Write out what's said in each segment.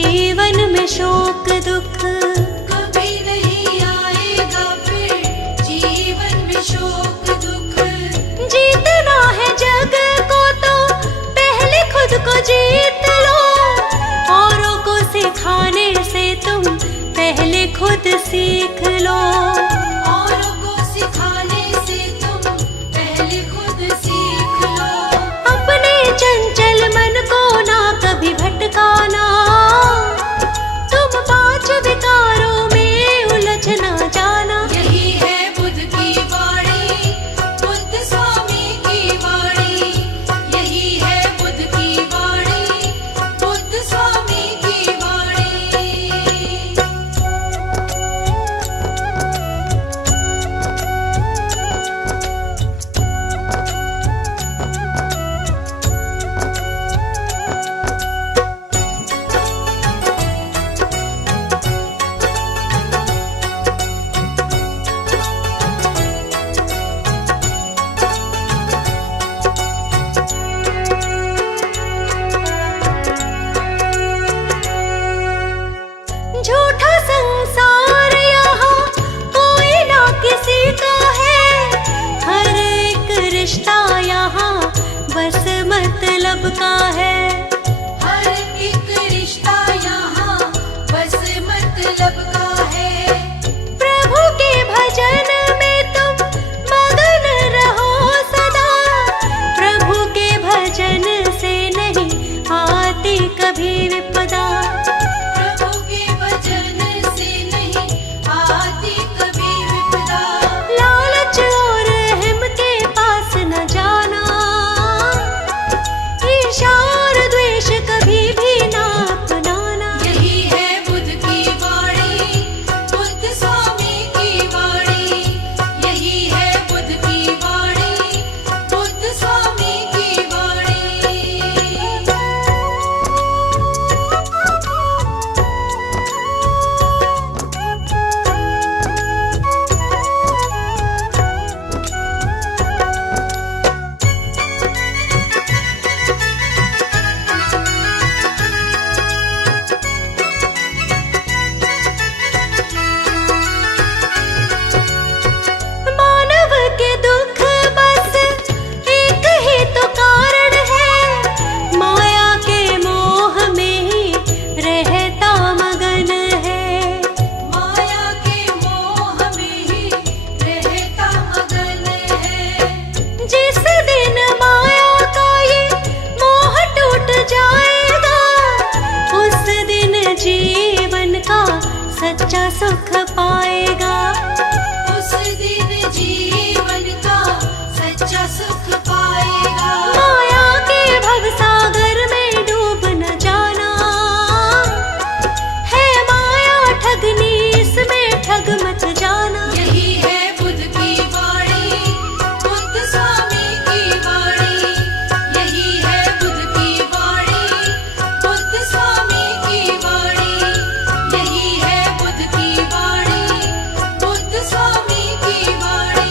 जीवन में शोक दुख कभी नहीं आएगा फिर जीवन में शोक दुख। जीतना है जग को तो पहले खुद को जीत लो, औरों को सिखाने से तुम पहले खुद सीख लो। औरों को सिखाने से तुम पहले खुद सीख लो। अपने चंचल मन को ना कभी भटकाना, तुम पांच विकारों में उलझ ना जाना। यही है बुद्ध की वाणी, बुद्ध स्वामी की वाणी। यही है बुद्ध की वाणी, बुद्ध स्वामी की वाणी। झूठा संसार यहाँ कोई ना किसी का है, हर एक रिश्ता यहाँ बस मतलब का है। हर एक रिश्ता यहाँ बस मतलब का है। प्रभु के भजन में तुम मगन रहो सदा, प्रभु के भजन से नहीं आती कभी विपदा। प्रभु के भजन से नहीं आती कभी विपदा। लालच और अहम के पास न जाना, ईर्ष्या और द्वेष कभी भी ना अपनाना। यही है बुद्ध की वाणी, बुद्ध स्वामी की वाणी। यही है बुद्ध की वाणी, बुद्ध स्वामी की वाणी। मानव के दुख बस एक ही तो कारण है, माया के मोह में ही रहता मगन है। माया के मोह में ही रहता मगन है। जिस दिन माया का ये मोह टूट जाएगा, उस दिन जीवन का सच्चा सुख पाएगा। उस दिन जीवन का सच्चा सुख पाएगा। माया के भवसागर में डूब न जाना, है माया ठगनी इसमें ठग मत जाना। यही है बुद्ध की वाणी, बुद्ध स्वामी की वाणी। यही है बुद्ध की वाणी, बुद्ध स्वामी की वाणी। यही है बुद्ध की वाणी, बुद्ध स्वामी की वाणी।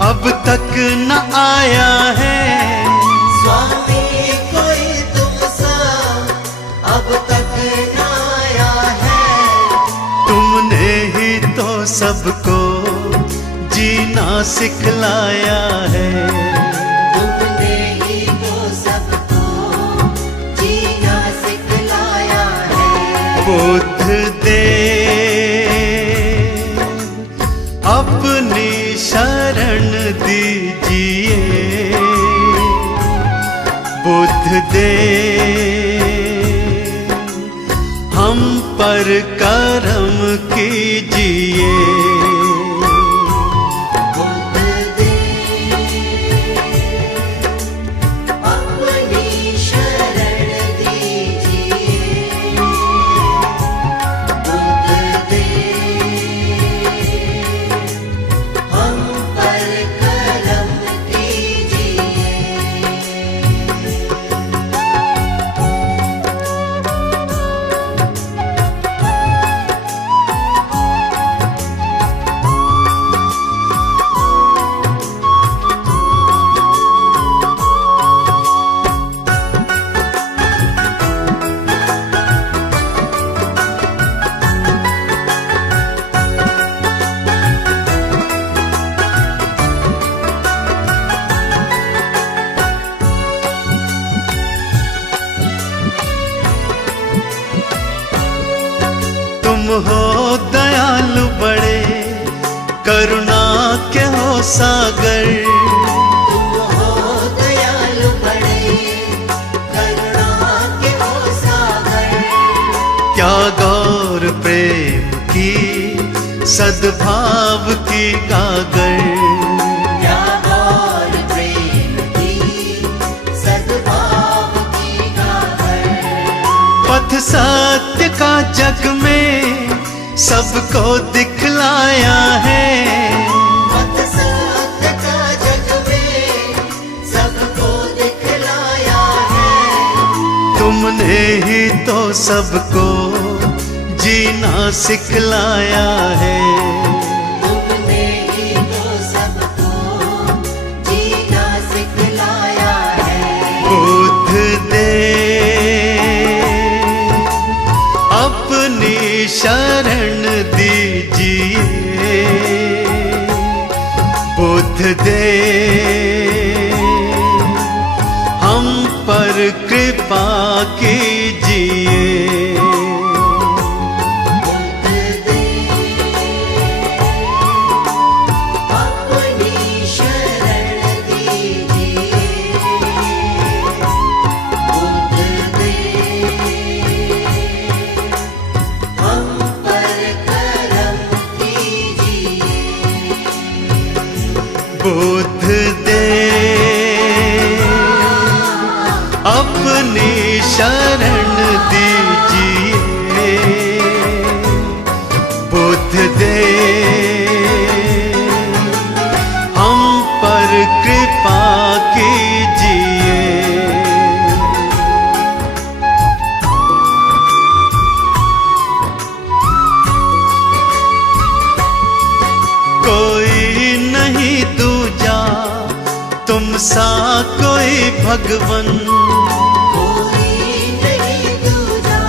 अब तक न आया है। स्वामी कोई तुमसा अब तक न आया है। तुमने ही तो सबको जीना सिखलाया है। बुद्ध दे हम पर करम कीजिए। बुद्ध दे अपनी शरण दीजिए। बुद्ध दे हम पर करम कीजिए। तुम हो दयालु बड़े, करुणा के हो सागर। तुम हो दयालु बड़े, करुणा के हो सागर। क्या गौर प्रेम की सद्भाव की गागर। क्या गौर प्रेम की सद्भाव की गागर। पथ सत्य का जग में सबको दिखलाया है। पथ सत्य का जग में सबको दिखलाया है। तुमने ही तो सबको जीना सिखलाया है। तुमने ही तो सबको जीना सिखलाया है। बुद्ध दे अपनी शरण दीजिए। बुद्ध दे हम पर कृपा कीजिए। बुद्ध दे अपनी शरण दीजिए। बुद्ध दे हम पर करम कीजिए। बुद्ध दे अपनी शरण दीजिए। बुद्ध दे हम पर कृपा कीजिए। कोई नहीं दूजा तुम सा कोई भगवन। कोई नहीं दूजा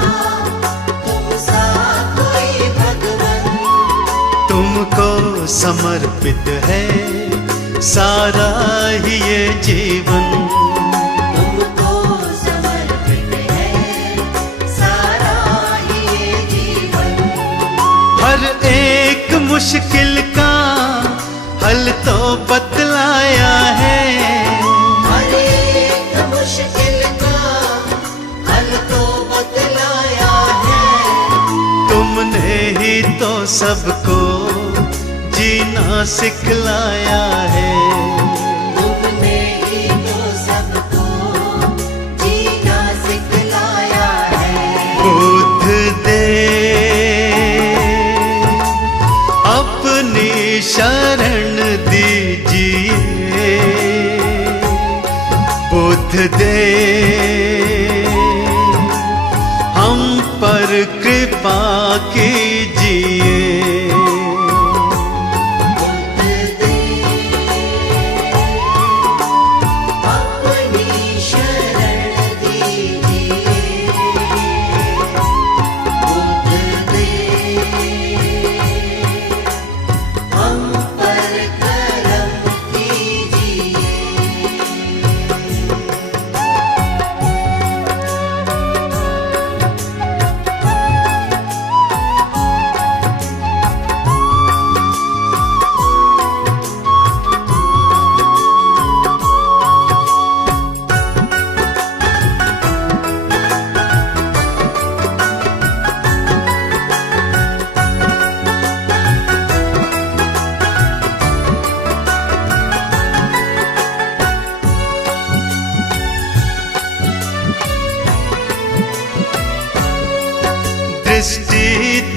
तुम सा कोई भगवन। तुमको समर्पित है सारा ही ये जीवन। तुमको समर्पित है सारा ये जीवन। हर एक मुश्किल का हल तो बतलाया है। हर एक मुश्किल का हल तो बतलाया है। तुमने ही तो सबको जीना सिखलाया है। तुमने ही तो सबको जीना सिखलाया है। बुद्ध दे अपनी शरण दीजिए। बुद्ध दे हम पर कृपा कीजिए। बुद्ध दे अपनी शरण दीजिए। बुद्ध दे हम पर करम कीजिए।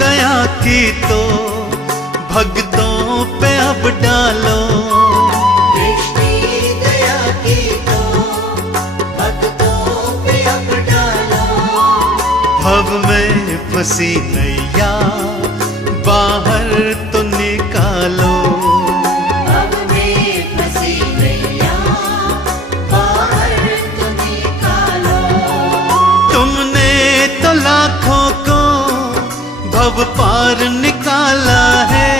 दया की तो भक्तों पे अब डालो, दृष्टि दया की तो भक्तों पे अब डालो। भव में फंसी नैया बाहर तो निकालो, भव में फंसी नैया बाहर तो निकालो। तुमने तो लाखों को भव पार निकाला है,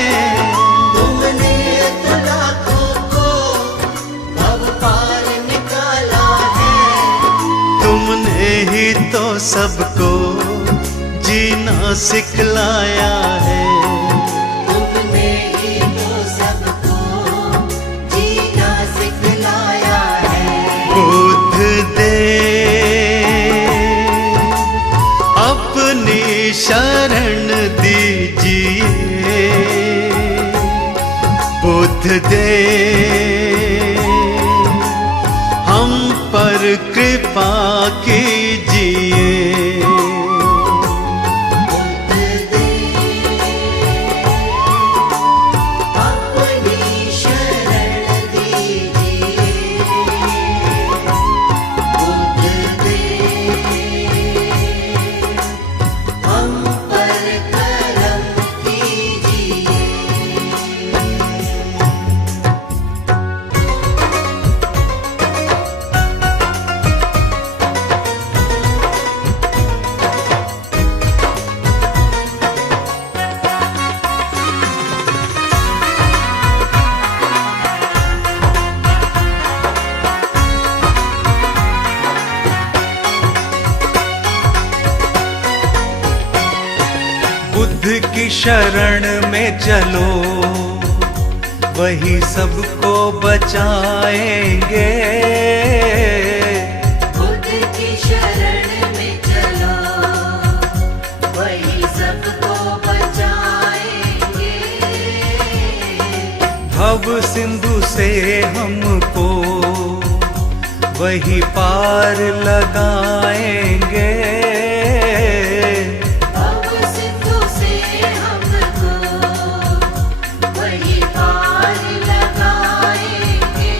तुमने तो लाखों को भव पार निकाला है। तुमने ही तो सबको जीना सिखलाया है, तुमने ही तो सबको जीना सिखलाया है। बुद्ध दे अपनी शरण दीजिए, बुद्ध दे हम पर कृपा कीजिए। बुद्ध दे अपनी शरण दीजिए, बुद्ध दे हम पर करम कीजिए। बुद्ध की शरण में चलो, वही सबको बचाएंगे। बुद्ध की शरण में चलो, वही सबको बचाएंगे। भव सिंधु से हमको वही पार लगाएंगे। भव सिंधु से हमको वही पार लगाएंगे।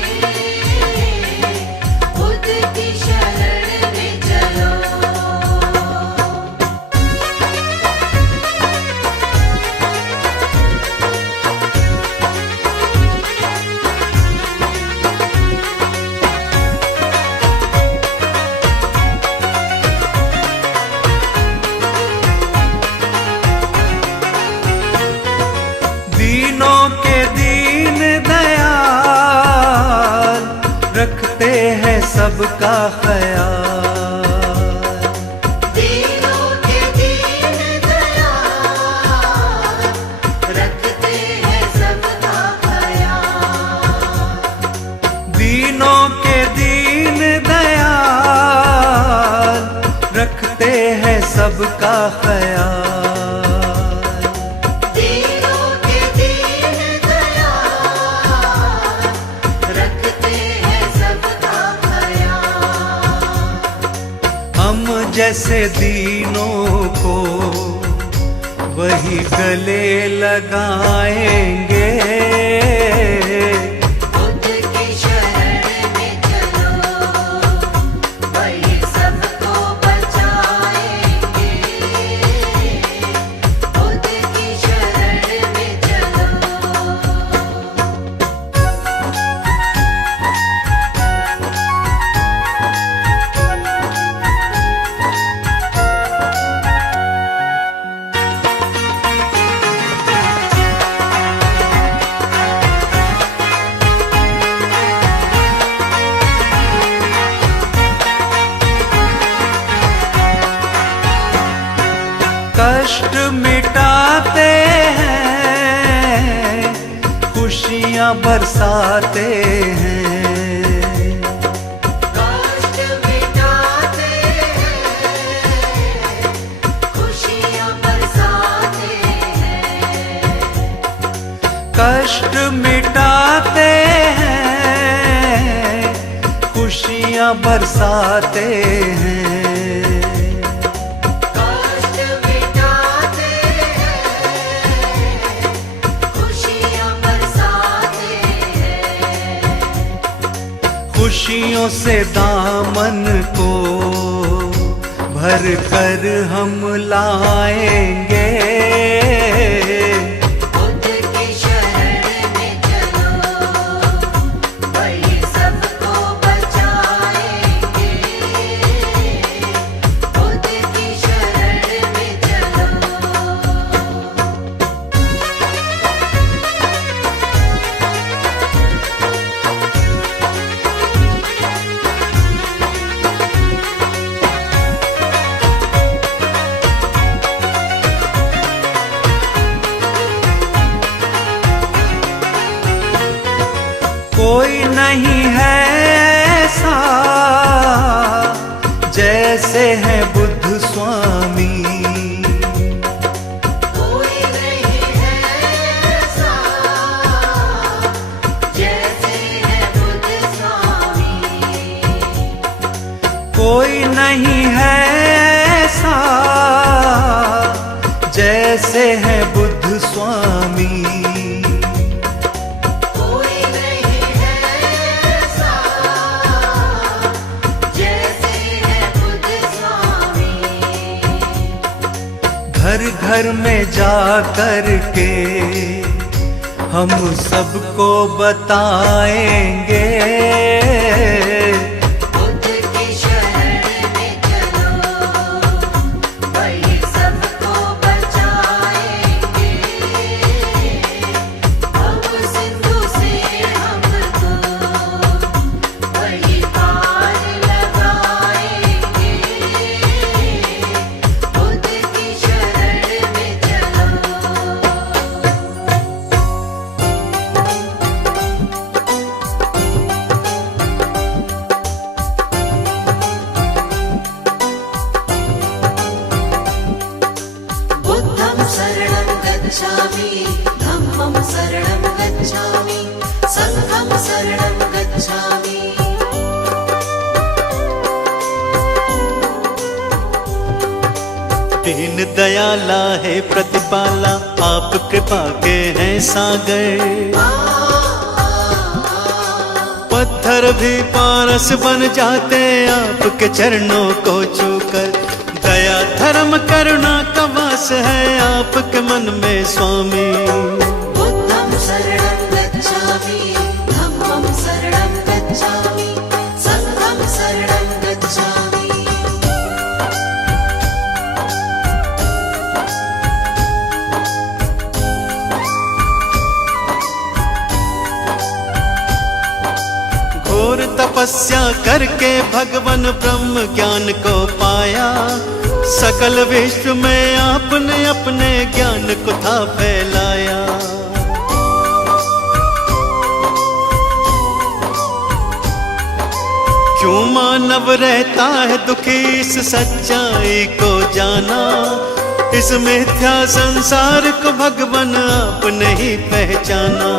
बुद्ध की शरण में चलो। दीनों के दीन दयाल, रखते हैं सबका ख्याल। दीनों के दीन दयाल, रखते हैं सबका ख्याल। दीनों के दीन दयाल, रखते हैं सबका ख्याल। दीनों के दीन दयाल, रखते हैं सबका ख्याल। हम जैसे दीनों को वही गले लगाएंगे। बुद्ध की शरण में चलो, वही सबको बचाएंगे। बुद्ध की शरण में चलो। कष्ट मिटाते हैं, खुशियाँ बरसाते हैं। कष्ट मिटाते हैं, खुशियाँ बरसाते हैं। कष्ट मिटाते हैं, खुशियाँ बरसाते हैं। कष्ट मिटाते हैं, खुशियों से दामन को भर कर हम लाएंगे। बुद्ध की शरण में चलो, वही सबको बचाएंगे। बुद्ध की शरण में चलो। कोई नहीं है ऐसा जैसे है बुद्ध स्वामी। कोई नहीं है ऐसा जैसे है बुद्ध स्वामी। कोई नहीं है ऐसा जैसे है बुद्ध स्वामी। कोई नहीं है ऐसा जैसे है बुद्ध स्वामी। घर घर में जा कर के हम सबको बताएंगे। बुद्ध की शरण में चलो, वही सबको बचाएंगे। अब सिंधु से हमको वही पार लगाएंगे। बुद्ध की शरण में चलो। बुद्धं शरणं गच्छामि, धम्मं शरणं गच्छामि, संघं शरणं गच्छामि। दीन दयाला है प्रतिपाला, आप कृपा के हैं सागर। पत्थर भी पारस बन जाते आपके चरणों को छूकर। दया धर्म करुणा का वास है आपके मन में स्वामी। बुद्धं शरणं गच्छामि, धम्मं शरणं गच्छामि, संघं शरणं गच्छामि। घोर तपस्या करके भगवान ब्रह्म ज्ञान को पाया। सकल विश्व में आपने अपने ज्ञान को था फैलाया। क्यों मानव रहता है दुखी इस सच्चाई को जाना। इस मिथ्या संसार को भगवान आपने ही पहचाना।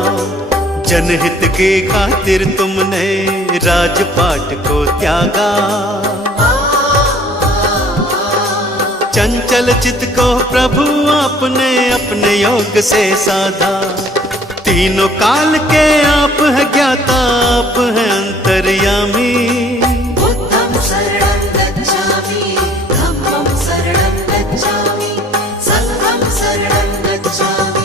जनहित की खातिर तुमने राजपाट को त्यागा। चंचल चित को प्रभु आपने अपने योग से साधा। तीनों काल के आप हैं ज्ञाता, आप हैं अंतर्यामी। बुद्धं शरणं गच्छामि, धम्मं शरणं गच्छामि, संघं शरणं गच्छामि।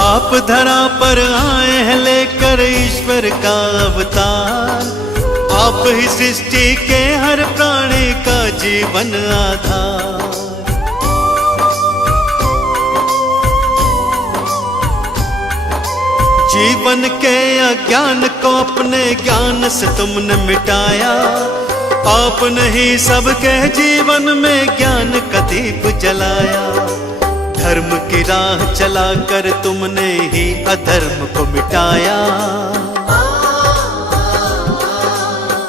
आप धरा पर आए हैं लेकर ईश्वर का अवतार। आप ही सृष्टि के हर प्राणी का जीवन आधार। जीवन के अज्ञान को अपने ज्ञान से तुमने मिटाया। आपने ही सबके जीवन में ज्ञान का दीप जलाया। धर्म की राह चलाकर तुमने ही अधर्म को मिटाया।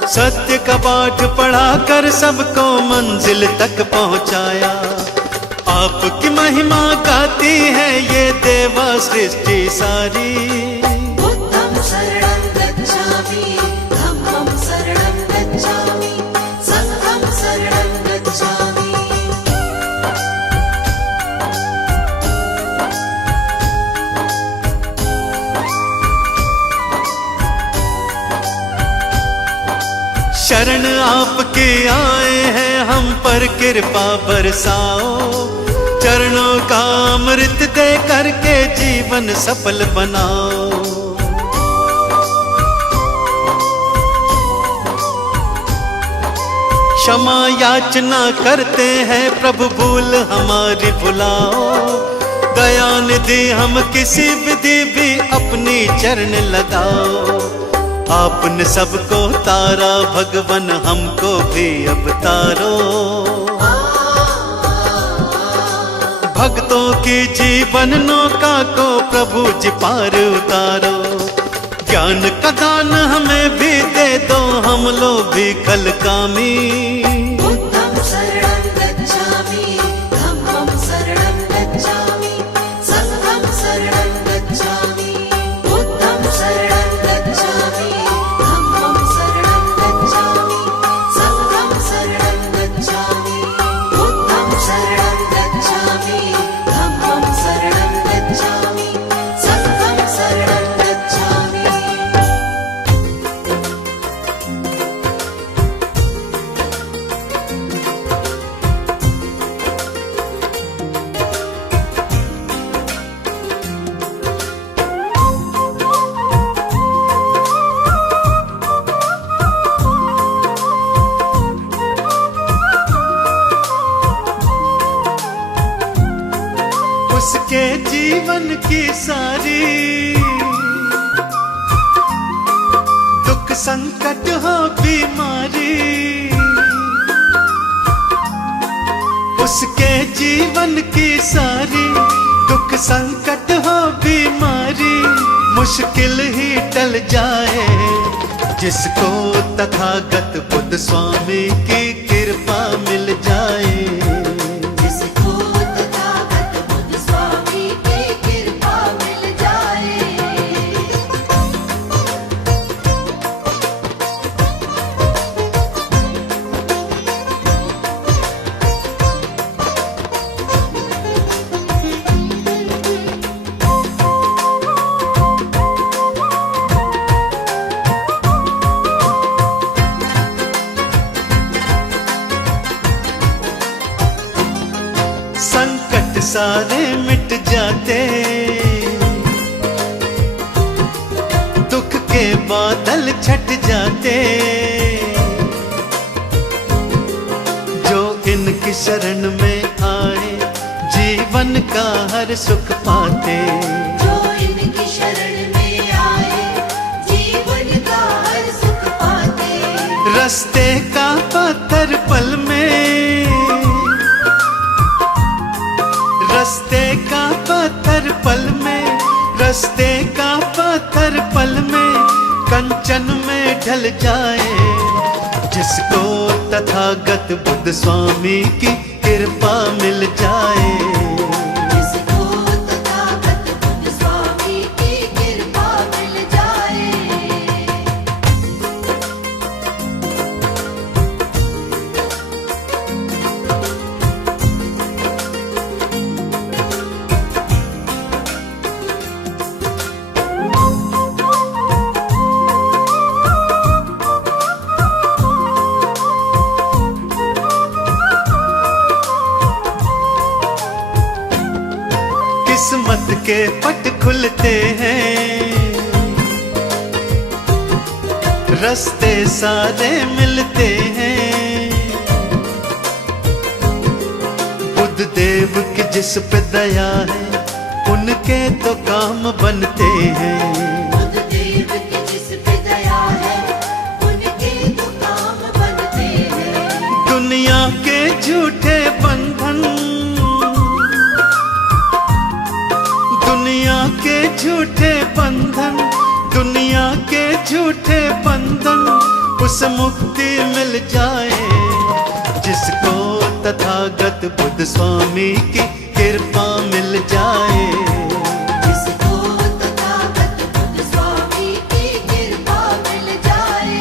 सत्य का पाठ पढ़ाकर सबको मंजिल तक पहुंचाया। आपकी महिमा गाती है ये देवा सृष्टि सारी। बुद्धं शरणं गच्छामि, धम्मं शरणं गच्छामि, संघं शरणं गच्छामि। शरण आपके आए हैं हम पर कृपा बरसाओ, चरणों का अमृत दे करके जीवन सफल बनाओ। क्षमा याचना करते हैं प्रभु भूल हमारी भुलाओ, दया निधि हम किसी विधि भी अपनी चरण लगाओ। आपने सबको तारा भगवन हमको भी अब तारो, भक्तों की जीवन नौका को प्रभु जी पार उतारो। ज्ञान का दान हमें भी दे दो, हम लोग भी कलकामी। बुद्धं शरणं गच्छामि, धम्मं शरणं गच्छामि, संघं शरणं गच्छामि। बुद्धं शरणं गच्छामि, धम्मं शरणं गच्छामि, संघं शरणं गच्छामि। बुद्धं शरणं गच्छामि, धम्मं शरणं गच्छामि, संघं शरणं गच्छामि। उसके जीवन की सारी दुख संकट हो बीमारी, उसके जीवन की सारी दुख संकट हो बीमारी, मुश्किल ही टल जाए जिसको तथागत बुद्ध स्वामी की कृपा मिल जाए। जिसको तथागत बुद्ध स्वामी की कृपा मिल जाए। संकट सारे मिट जाते, दुख के बादल छट जाते, जो इनकी शरण में आए जीवन का हर सुख पाते। जो इनकी शरण में आए जीवन का हर सुख पाते। रास्ते का पत्थर पल में, रास्ते का पत्थर पल में, रास्ते का पत्थर पल में कंचन में ढल जाए। जिसको तथागत बुद्ध स्वामी की कृपा मिल जाए। जिसको तथागत बुद्ध स्वामी की कृपा मिल जाए। किस्मत के पट खुलते हैं, रास्ते सारे मिलते हैं। बुद्ध देव की जिस पे दया है उनके तो काम बनते हैं। बुद्ध देव की जिस पे दया है उनके तो काम बनते हैं। दुनिया के झूठे बंधन, दुनिया के झूठे बंधन, दुनिया के झूठे बंधन, उस मुक्ति मिल जाए जिसको तथागत बुद्ध स्वामी की कृपा मिल जाए। जिसको तथागत बुद्ध स्वामी की कृपा मिल जाए।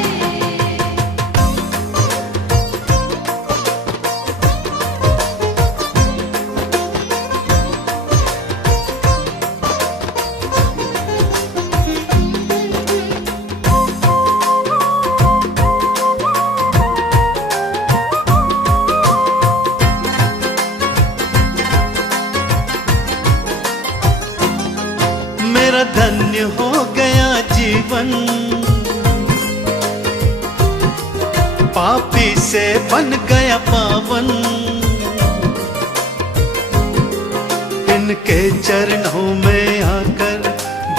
मेरा धन्य हो गया जीवन, पापी से बन गया पावन। इनके चरणों में आकर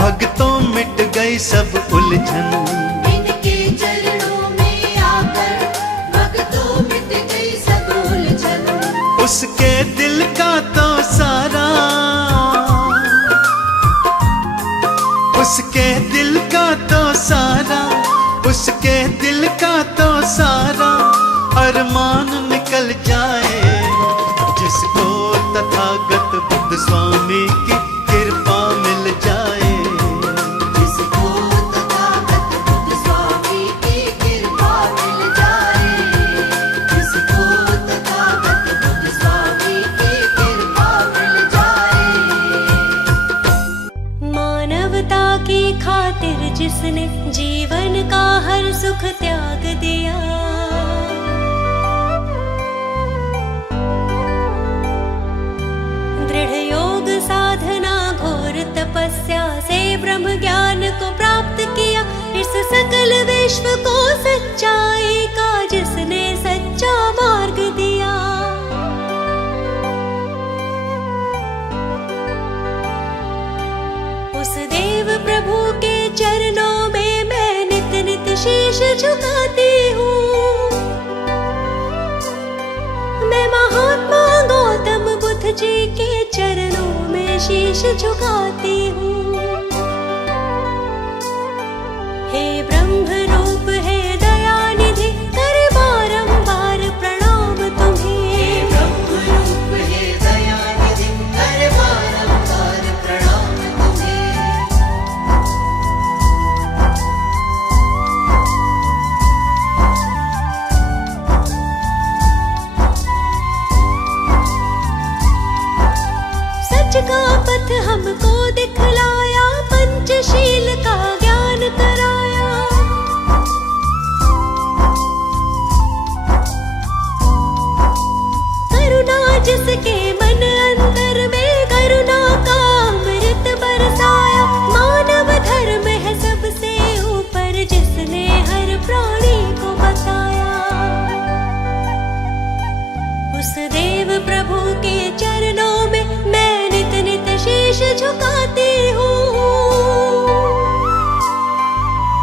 भक्तों मिट गई सब उलझन। इनके चरणों में आकर भक्तों मिट गई सब उलझन। उसके दिल का तो सारा, उसके दिल का तो सारा, उसके दिल का तो सारा अरमान निकल जाए। जिसको तथागत बुद्ध स्वामी की कृपा मिल जाए। जिसको तथागत बुद्ध स्वामी की कृपा मिल जाए। जिसको तथागत बुद्ध स्वामी की कृपा मिल जाए। मानवता की खातिर जिसने जीवन का हर सुख त्याग दिया, दृढ़ योग साधना घोर तपस्या से ब्रह्म ज्ञान को प्राप्त किया। इस सकल विश्व को सच्चाई का जिसने सच्चा मार्ग दिया। उस देव प्रभु के चरणों में मैं नित नित शीश झुकाती हूँ। मैं महात्मा गौतम बुद्ध जी के चरणों में शीश झुकाती हूँ। हे ब्रह्म रूप हे दयानिधि कर बारंबार प्रणाम तुम्हें। ब्रह्म रूप हे दयानिधि कर बारंबार प्रणाम तुम्हें। सच का पथ हमको दिखलाया, पंचशील का ज्ञान कराया। करुणा जिसके मन अंतर में करुणा का अमृत बरसाया। मानव धर्म है सबसे ऊपर जिसने हर प्राणी को बताया। उस देव प्रभु के चरणों में मैं नित नित शीश झुकाती हूँ।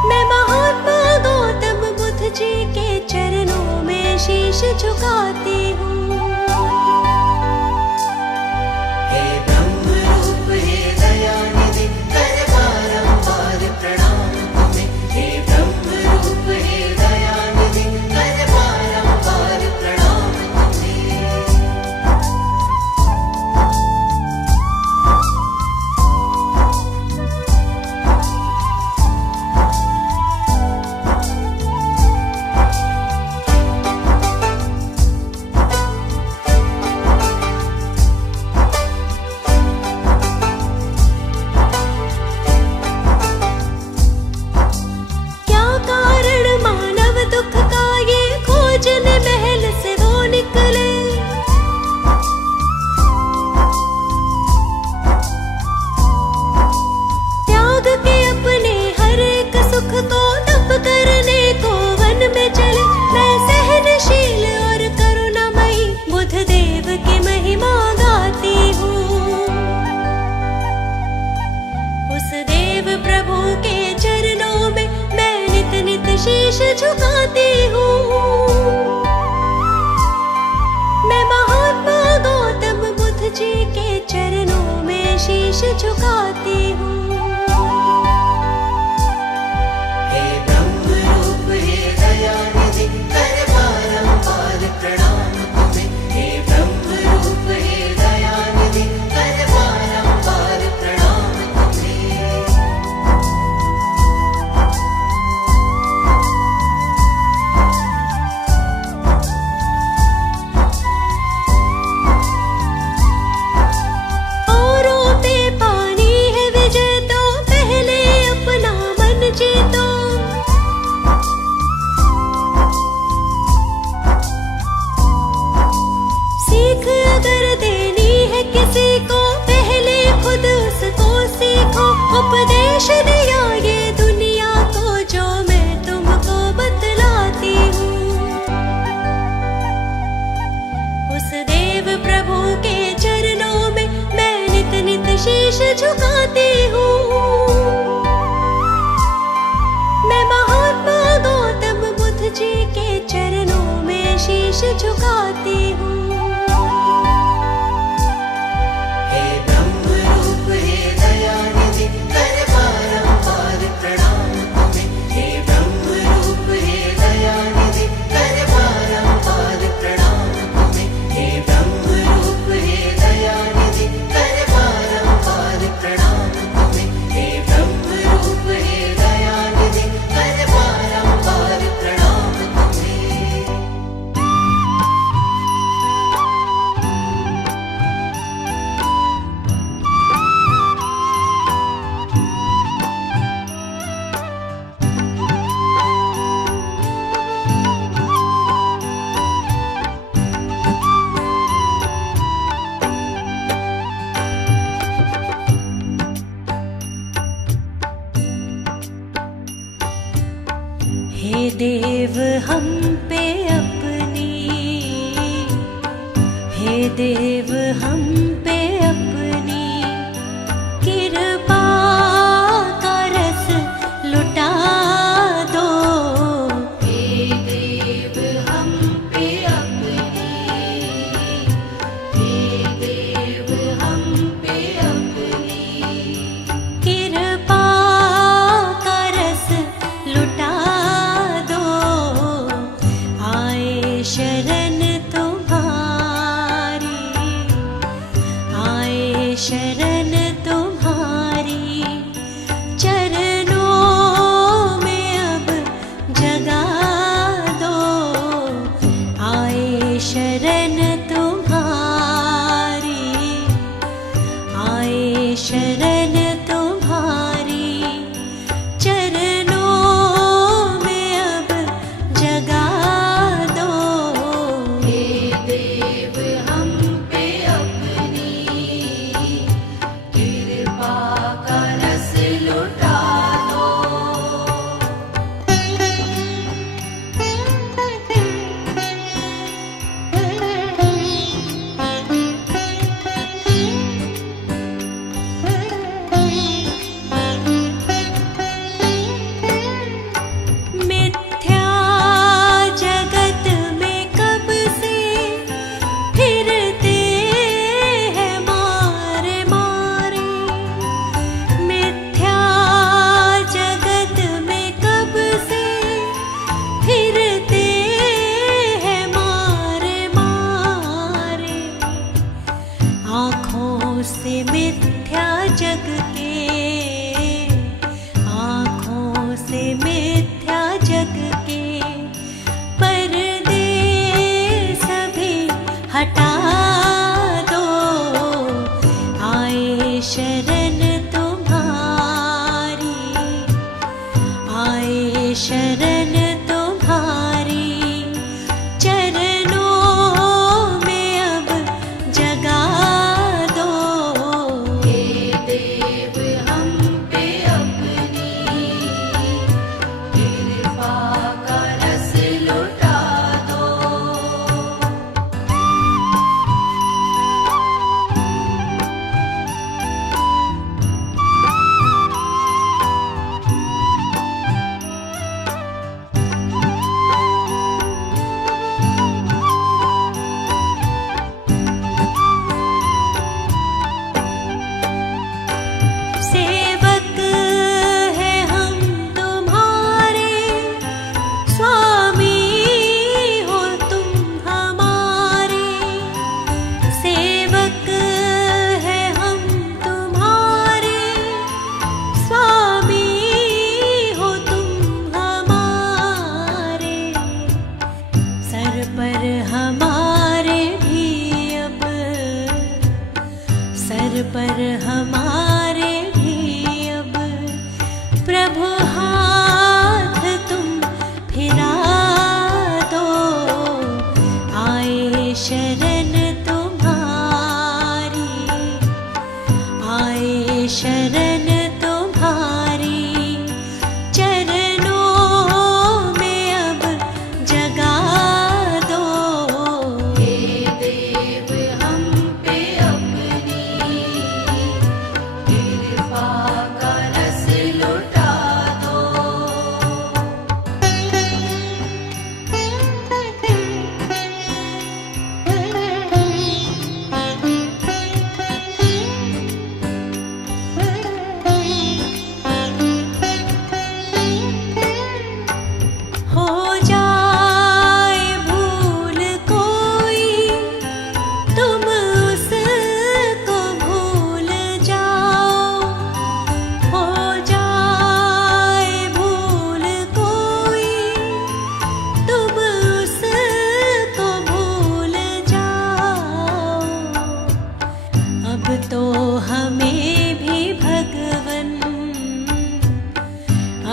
मैं महात्मा गौतम बुद्ध जी के चरणों में शीश झुकाती हूँ। हे ब्रह्म रूप हे दयानिधि कर बारंबार प्रणाम तुम्हें। हे ब्रह्म रूप हे दयानिधि कर बारंबार प्रणाम तुम्हें। क्या कारण मानव दुख का ये खोजने महल से वो निकले। त्याग के अपने हर एक सुख को तप करने को वन में चले। मैं सहनशील और करुणामयी बुद्ध देव की महिमा गाती हूँ। उस देव प्रभु के चरणों में मैं नित नित शीश झुकाती हूँ। मैं महात्मा गौतम बुद्ध जी के चरणों में शीश झुकाती हूँ। हे ब्रह्म रूप हे दयानिधि कर बारंबार प्रणाम तुम्हें। हे उपदेश दिया ये दुनिया को जो मैं तुमको बतलाती हूँ। उस देव प्रभु के चरणों में मैं नित नित शीश झुकाती हूँ। मैं महात्मा गौतम बुद्ध जी के चरणों में शीश झुकाती हूँ। हे ब्रह्म रूप हे दयानिधि कर बारंबार प्रणाम तुम्हें। हे ब्रह्म रूप हे दयानिधि कर बारंबार प्रणाम तुम्हें। हे ब्रह्म रूप हे दयानिधि कर बारंबार प्रणाम तुम्हें। हे ब्रह्म रूप हे दयानिधि कर बारंबार प्रणाम तुम्हें। हे देव हम पे अपनी, हे देव हम पे अपनी कृपा का रस लुटा दो। हे देव हम पे अपनी, हे देव हम पे अपनी कृपा का रस लुटा दो। आए शरण तुम्हारी,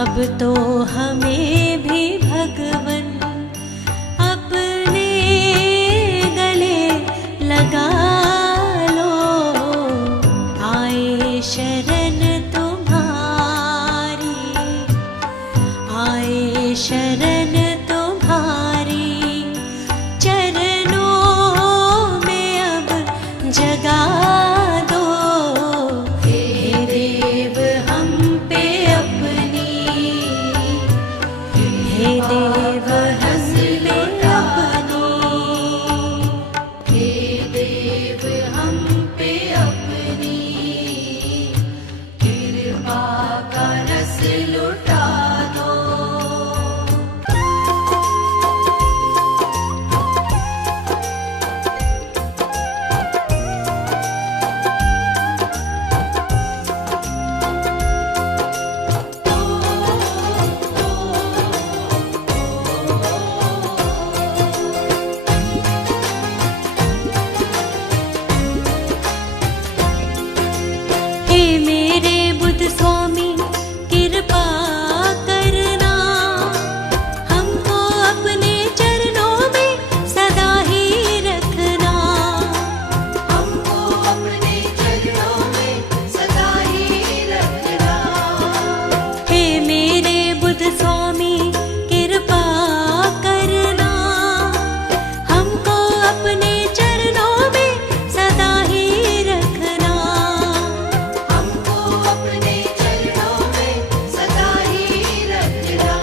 अब तो हमें भी भगवन अपने गले लगा लो। आए शरण तुम्हारी, आए शरण तुम्हारी, चरणों में अब जगा दो। हे देव हम पे अपनी, हे देव हंस ले अपनी, हे देव हम पे अपनी कृपा का रस लुटा दो। हे मेरे बुद्ध स्वामी कृपा करना, हमको अपने चरणों में सदा ही रखना। हमको अपने चरणों में सदा ही रखना। हे मेरे बुद्ध स्वामी कृपा करना, हमको अपने चरणों में सदा ही रखना। हमको अपने चरणों में सदा ही रखना।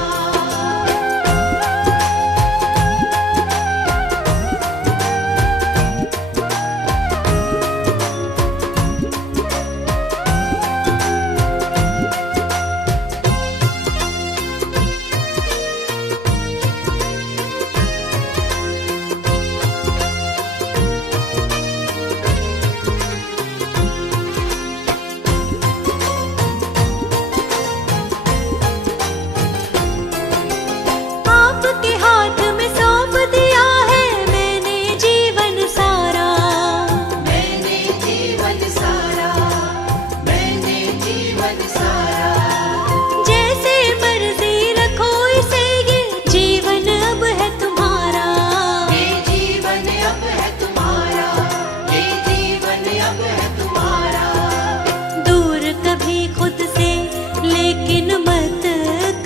आपके हाथ में सौंप दिया है मैंने जीवन सारा। मैंने जीवन सारा, मैंने जीवन सारा। जैसे मर्जी रखो इसे, ये जीवन अब है तुम्हारा। ये जीवन अब है तुम्हारा, ये जीवन अब है तुम्हारा। दूर कभी खुद से लेकिन मत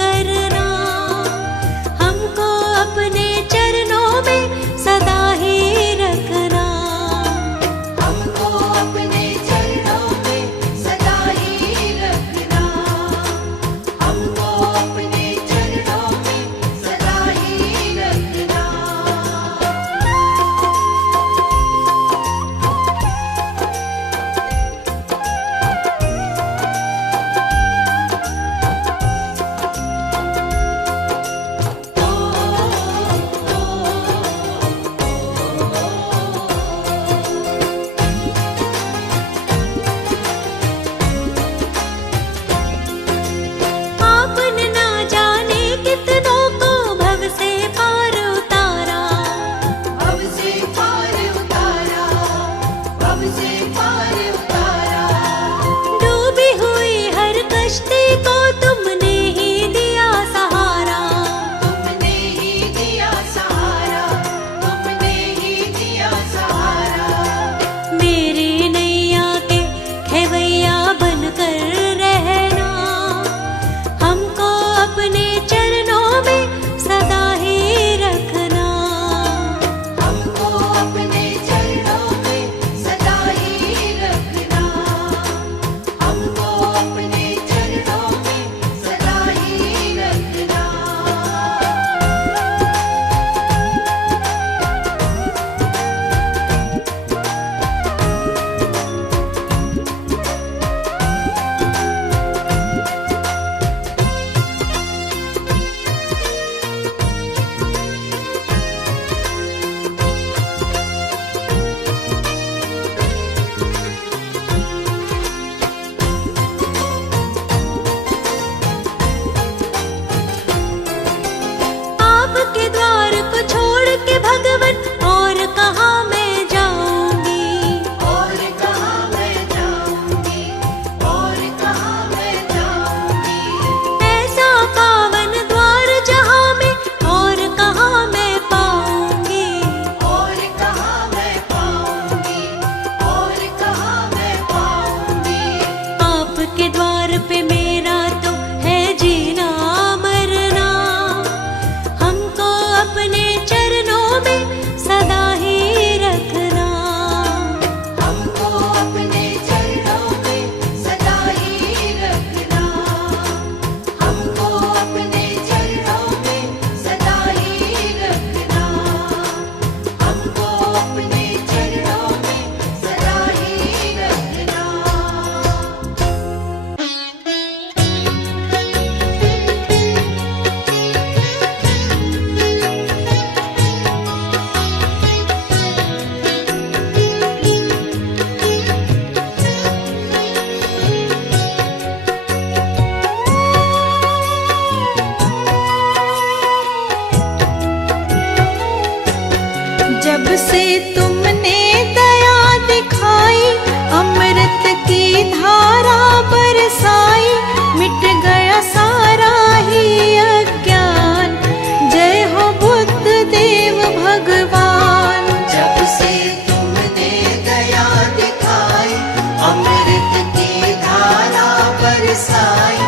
करना, हमको अपने चरणों में सदा ही रखना। हमको अपने चरणों में सदा ही रखना। द्वार पे मेरा तो है जीना मरना, हमको अपने चरणों में सदा ही रखना। हमको अपने चरणों में सदा ही रखना, हमको अपने चरणों में सदा ही रखना, हमको अपने चरणों में सदा ही रखना। जब से तुमने दया दिखाई, अमृत की धारा बरसाई, मिट गया सारा ही अज्ञान। जय हो बुद्ध देव भगवान। जब से तुमने दया दिखाई, अमृत की धारा बरसाई,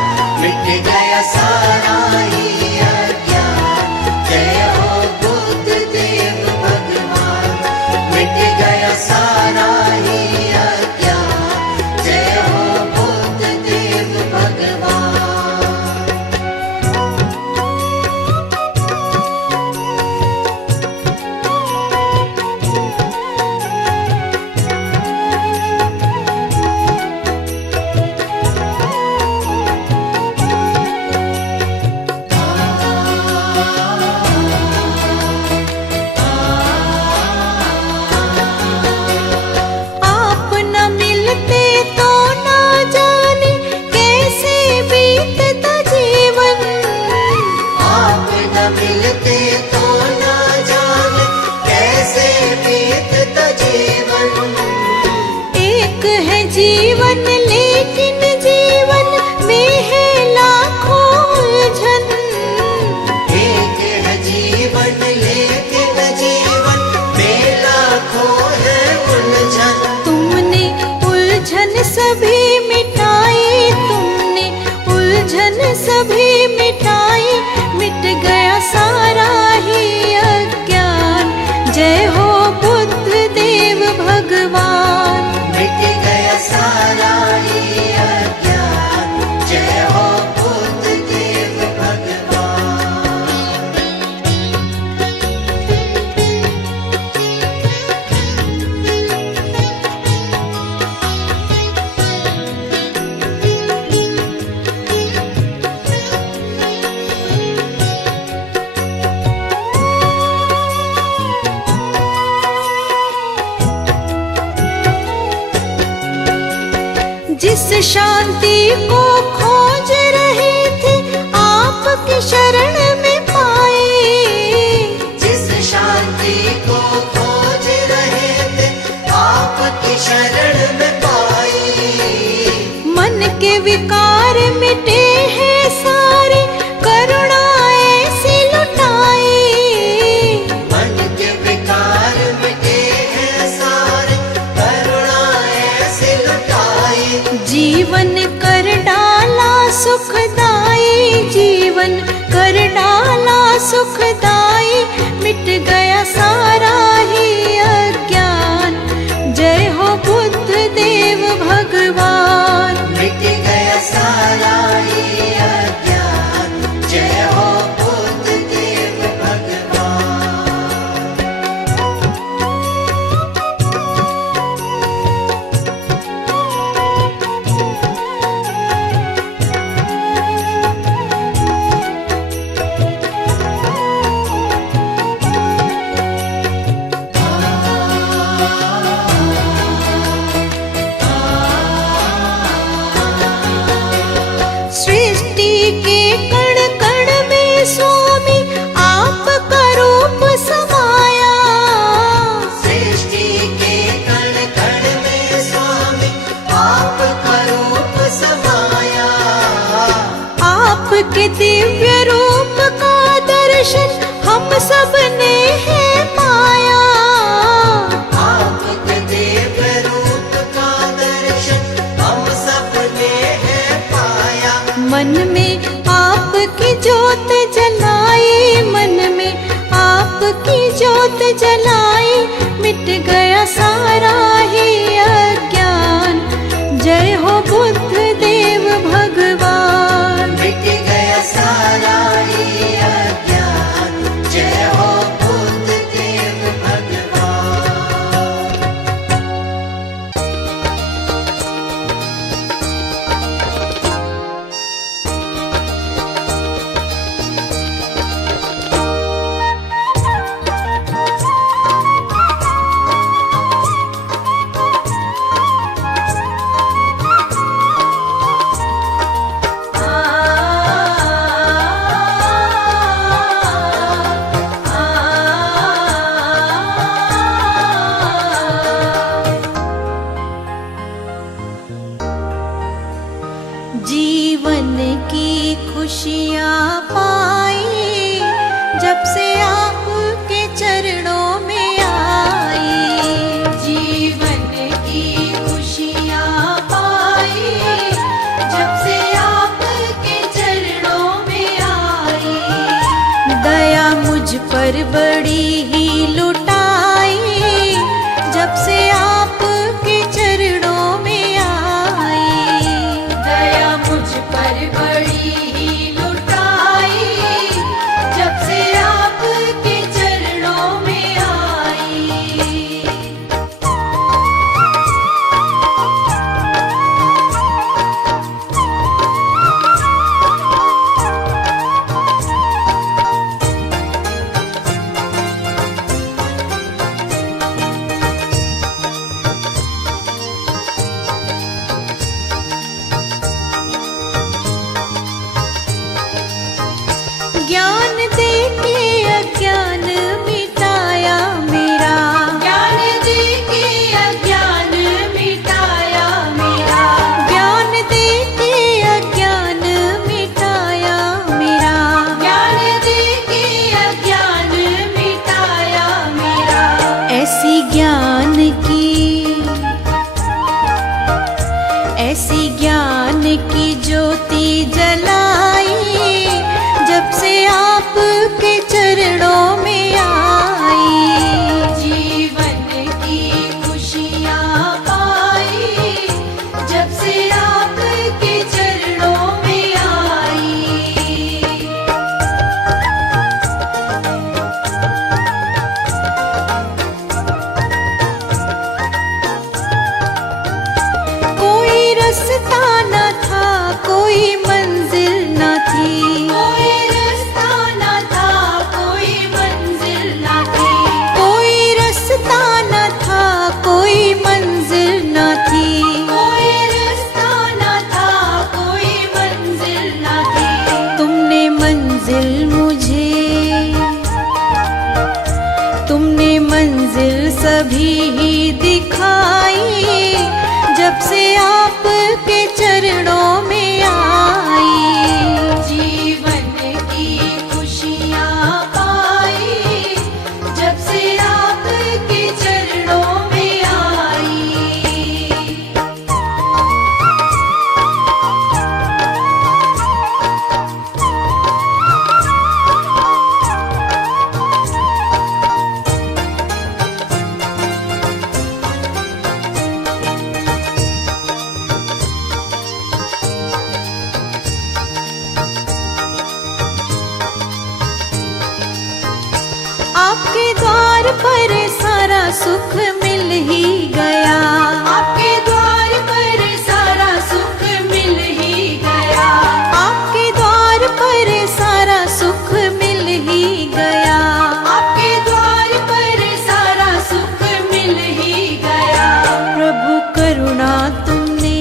मिट गया सारा ही अज्ञान। जय हो बुद्ध देव भगवान, मिट गया सारा ही अज्ञान। जय हो बुद्ध देव भगवान। आप न मिलते तो ना जाने कैसे बीतता जीवन। आप न मिलते तो ना जाने कैसे बीतता जीवन। एक है जीवन लेकिन जीवन में है लाखों उलझन। एक है जीवन लेकिन जीवन में लाखों है उलझन। तुमने उलझन सभी मिटाई, तुमने उलझन सभी मिटाई, मिट गया सारा ही अज्ञान। जय हो बुद्ध देव भगवान। मिट गया सारा ही अज्ञान। जय हो बुद्ध देव भगवान। जिस शांति को खोज रहे थे आपकी शरण में पाए। जिस शांति को खोज रहे थे आपकी शरण में पाई। मन के विकार मिटे हैं सारे, करुणा ऐसी लुटाई। मन के विकार मिटे हैं सारे, करुणा ऐसे लुटाई। जीवन कर डाला सुखदाई, जीवन कर डाला सुखदाई, मिट गया सारा ही अज्ञान। जय हो बुद्ध देव भगवान। मिट गया सारा ही अज्ञान। जय हो बुद्ध देव भगवान। सृष्टि के कण कण में स्वामी आपका रूप समाया। सृष्टि के कण कण में स्वामी आपका रूप समाया। आपके दिव्य रूप का दर्शन हम सब ने है पाया। आपके दिव्य रूप का दर्शन हम सब ने है पाया। मन में आपकी ज्योत जलाई, मन में आपकी ज्योत जलाई, मिट गया सारा ही अज्ञान। जय हो बुद्ध देव भगवान। मिट गया सारा ही अज्ञान। जय हो बुद्ध देव भगवान। जीवन की खुशियाँ पाई जब से आपके चरणों में आई। जीवन की खुशियाँ पाई जब से आपके चरणों में आई। दया मुझ पर बड़ी ही लुटाई जब से आपके चरणों में आई। दया मुझ पर बड़ी ही लुटाई जब से आपके चरणों में आई। ज्ञान दे के अज्ञान मिटाया मेरा, ज्ञान दे के अज्ञान मिटाया मेरा। ज्ञान दे के अज्ञान मिटाया मेरा। ज्ञान दे के अज्ञान मिटाया मेरा। ऐसी ज्ञान की ज्योति जलाई जब से आपके चरणों में आई। जीवन की खुशियाँ पाई जब से आपके चरणों में आई। कोई रास्ता न था, कोई मंजिल न थी, कोई रास्ता न था, कोई मंजिल न थी। कोई रास्ता न था, कोई मंजिल न थी। कोई रास्ता न था, कोई मंजिल न थी। तुमने मंजिल सभी ही दिखाई जब से आपके चरणों में आई। जीवन की खुशियाँ पाई जब से आपके चरणों में आई। आपके द्वार पर सारा सुख मिल ही गया। आपके द्वार पर सारा सुख मिल ही गया। आपके द्वार पर सारा सुख मिल ही गया। आपके द्वार पर सारा सुख मिल ही गया। प्रभु करुणा तुमने